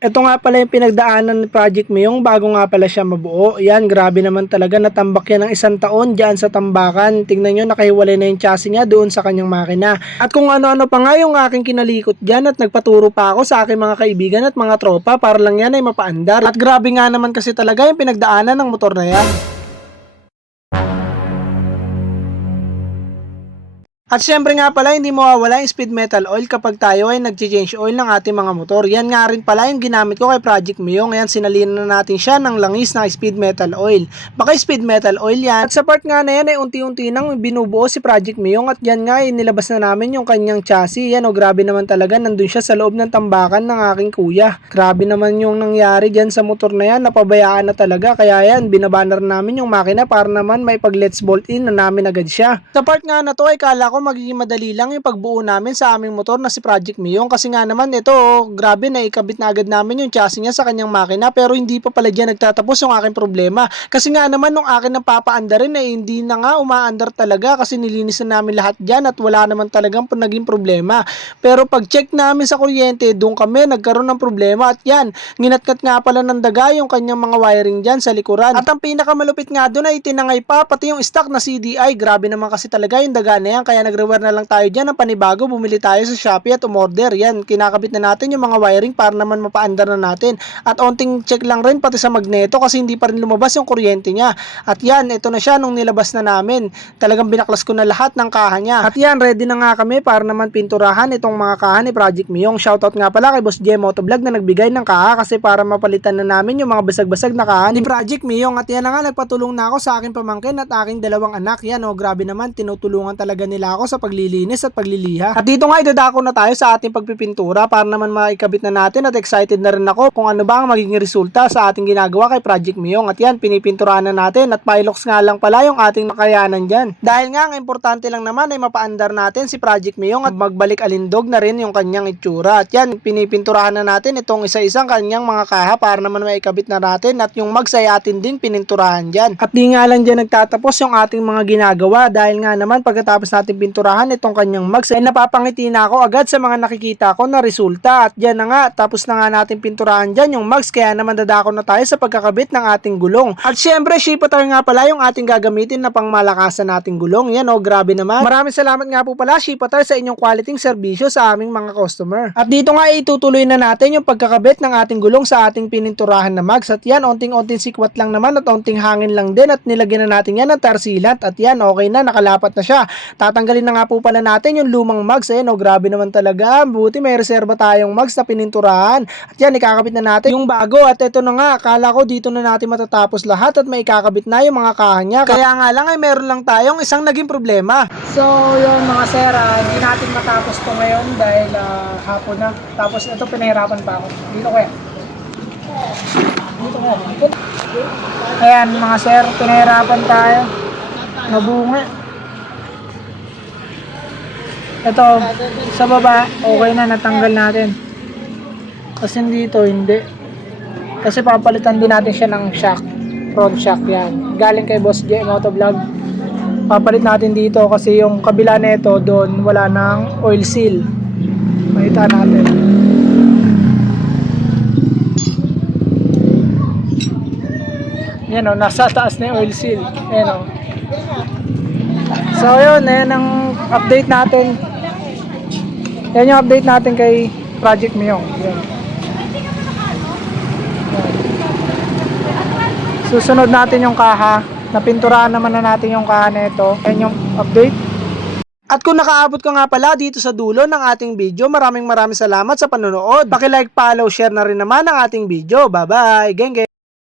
Ito nga pala yung pinagdaanan ni Project Mayong bago nga pala siya mabuo. Yan, grabe naman talaga, natambak yan ng 1 taon dyan sa tambakan. Tingnan nyo, nakahiwalay na yung chassis niya doon sa kanyang makina. At kung ano-ano pa nga yung aking kinalikot dyan at nagpaturo pa ako sa aking mga kaibigan at mga tropa para lang yan ay mapaandar. At grabe nga naman kasi talaga yung pinagdaanan ng motor na yan. At syempre nga pala, hindi mawawala yung speed metal oil kapag tayo ay nag-change oil ng ating mga motor. Yan nga rin pala yung ginamit ko kay Project Mayong. Ngayon, sinalinan na natin siya ng langis na speed metal oil. Baka speed metal oil yan. At sa part nga na yan ay unti-unti nang binubuo si Project Mayong. At yan nga ay nilabas na namin yung kanyang chassis. Yan o, grabe naman talaga. Nandun siya sa loob ng tambakan ng aking kuya. Grabe naman yung nangyari dyan sa motor na yan. Napabayaan na talaga. Kaya yan, binabanner namin yung makina para naman may pag let's bolt in na namin agad siya. Sa part nga na to ay kala ko magiging madali lang yung pagbuo namin sa aming motor na si Project Mayong kasi nga naman ito, grabe na ikabit na agad namin yung chassis niya sa kanyang makina pero hindi pa pala dyan nagtatapos yung aking problema kasi nga naman nung akin napapaandarin ay hindi na nga umaandar talaga kasi nilinis na namin lahat dyan at wala naman talagang naging problema pero pag check namin sa kuryente doon kami nagkaroon ng problema at yan, nginatkat nga pala ng daga yung kanyang mga wiring dyan sa likuran at ang pinakamalupit nga doon ay tinangay pa pati yung stock na CDI, grabe naman kasi talaga yung daga na yan kaya nag-rewire na lang tayo dyan ng panibago, bumili tayo sa Shopee at umorder. Yan, kinakabit na natin yung mga wiring para naman mapaandar na natin. At onting check lang rin pati sa magneto kasi hindi pa rin lumabas yung kuryente niya. At yan, ito na siya nung nilabas na namin. Talagang binaklas ko na lahat ng kaha niya. At yan, ready na nga kami para naman pinturahan itong mga kaha ni Project Mayong. Shoutout nga pala kay Boss J Motovlog na nagbigay ng kaha kasi para mapalitan na namin yung mga basag-basag na kaha ni Project Mayong. At yan na nga, nagpatulong na ako sa aking pamangkin at aking dalawang anak. Yan o, grabe naman, tinutulungan talaga nila ako sa paglilinis at pagliliha. At dito nga idadako na tayo sa ating pagpipintura para naman maikabit na natin at excited na rin ako kung ano ba ang magiging resulta sa ating ginagawa kay Project Mayong. At yan, pinipinturahan na natin at Pilox nga lang pala yung ating makayanan dyan. Dahil nga ang importante lang naman ay mapaandar natin si Project Mayong at magbalik alindog na rin yung kanyang itsura. At yan, pinipinturahan na natin itong isa-isang kanyang mga kaha para naman maikabit na natin at yung mags ay atin din pininturahan dyan. At di nga lang dyan nagtatapos yung ating mga ginagawa dahil nga naman pagkatapos natin pinturahan itong kanyang mags ay napapangiti na ako agad sa mga nakikita ko na resulta. At dyan na nga, tapos na nga natin pinturahan dyan yung mags kaya naman dadako na tayo sa pagkakabit ng ating gulong. At syempre, Sheepatar nga pala yung ating gagamitin na pangmalakasan nating gulong. Yan o, grabe naman. Maraming salamat nga po pala Sheepatar sa inyong quality serbisyo sa aming mga customer. At dito nga itutuloy na natin yung pagkakabit ng ating gulong sa ating pininturahan na mags. At yan, onting-onting sikwat lang naman at onting hangin lang din at nilagyan na natin yan ng tar sealant. At yan, okay na, nakalapat na siya. Tatanggalin na nga po pala natin yung lumang mags. Ayan o, grabe naman talaga. Buti may reserba tayong mags na pininturahan. At yan, ikakabit na natin yung bago. At ito na nga, akala ko dito na natin matatapos lahat at may ikakabit na yung mga kanya. Kaya nga lang ay meron lang tayong isang naging problema. So yun mga sir, hindi natin matapos to ngayon dahil hapon na. Tapos ito pinahirapan pa ako. Dito kaya. Dito kaya. Ayan mga sir, pinahirapan tayo. Nabunga. Ito, sa baba, okay na, natanggal natin. Kasi dito, hindi. Kasi papalitan din natin siya ng shock. Front shock yan. Galing kay Boss J Motovlog. Papalit natin dito kasi yung kabila nito doon wala nang oil seal. Makita natin. Yan o, nasa taas na yung oil seal. Yan o. So yun, yan ang update natin. Yan yung update natin kay Project Mayong. Yan. Susunod natin yung kaha. Napinturahan naman na natin yung kaha nito. Yan yung update. At kung nakaabot ka nga pala dito sa dulo ng ating video, maraming salamat sa panonood. Paki-like, follow, share na rin naman ang ating video. Bye-bye. Geng geng.